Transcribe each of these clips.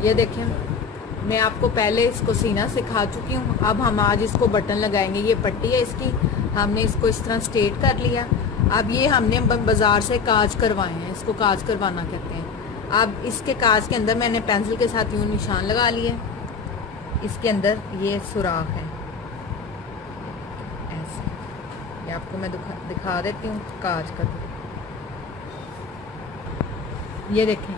ये देखें, मैं आपको पहले इसको सीना सिखा चुकी हूँ। अब हम आज इसको बटन लगाएंगे। ये पट्टी है इसकी, हमने इसको इस तरह स्ट्रेट कर लिया। अब ये हमने बाज़ार से काज करवाए हैं, इसको काज करवाना कहते हैं। अब इसके काज के अंदर मैंने पेंसिल के साथ यूँ निशान लगा लिए। इसके अंदर ये सुराख है ऐसे। ये आपको मैं दिखा देती हूँ काज का। ये देखें,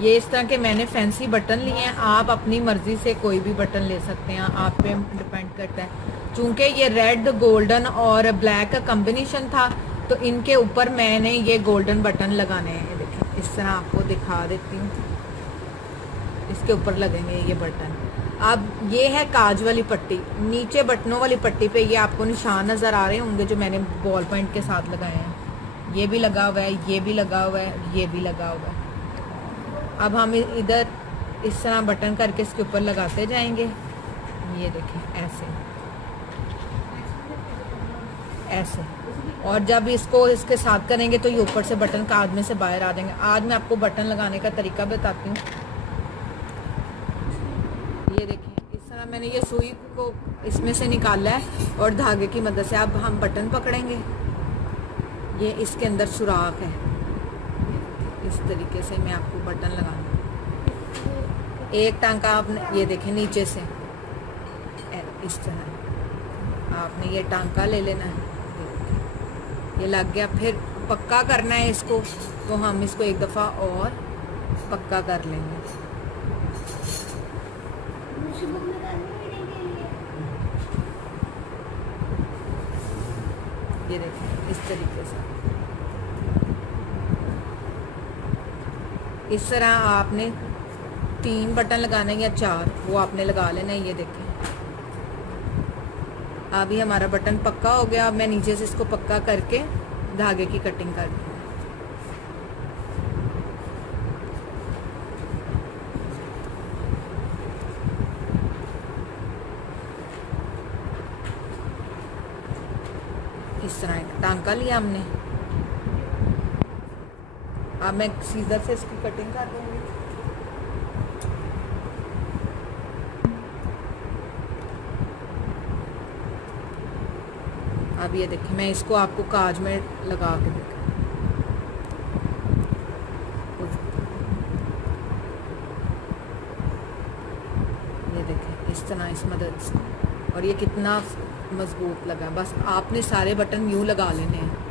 ये इस तरह के मैंने फैंसी बटन लिए हैं। आप अपनी मर्ज़ी से कोई भी बटन ले सकते हैं, आप पे डिपेंड करता है। चूँकि ये रेड गोल्डन और ब्लैक का कम्बिनेशन था तो इनके ऊपर मैंने ये गोल्डन बटन लगाने हैं। देखें, इस तरह आपको दिखा देती हूँ, इसके ऊपर लगेंगे ये बटन। अब ये है काज वाली पट्टी। नीचे बटनों वाली पट्टी पे ये आपको निशान नज़र आ रहे होंगे जो मैंने बॉल पॉइंट के साथ लगाए हैं। ये भी लगा हुआ है, ये भी लगा हुआ है, ये भी लगा हुआ है। अब हम इधर इस तरह बटन करके इसके ऊपर लगाते जाएंगे। ये देखें ऐसे ऐसे। और जब इसको इसके साथ करेंगे तो ये ऊपर से बटन काज में से बाहर आ जाएंगे। आज मैं आपको बटन लगाने का तरीका बताती हूँ। ये देखें, इस तरह मैंने ये सुई को इसमें से निकाला है और धागे की मदद से अब हम बटन पकड़ेंगे। ये इसके अंदर सुराख है। इस तरीके से मैं आपको बटन लगाना। एक टांका आपने ये देखें नीचे से इस तरह आपने ये टांका ले लेना है। ये लग गया। फिर पक्का करना है इसको, तो हम इसको एक दफ़ा और पक्का कर लेंगे। ये देखें इस तरीके से। इस तरह आपने 3 बटन लगाने या 4 वो आपने लगा लेना है। ये देखें, अभी हमारा बटन पक्का हो गया। अब मैं नीचे से इसको पक्का करके धागे की कटिंग कर दूँ। इस तरह एक टांका लिया हमने। अब मैं सीजर से इसकी कटिंग कर दूँगी। अब ये देखिए, मैं इसको आपको काज में लगा के देखा। ये देखें इस तरह इस मदद से, और ये कितना मजबूत लगा। बस आपने सारे बटन यूँ लगा लेने हैं।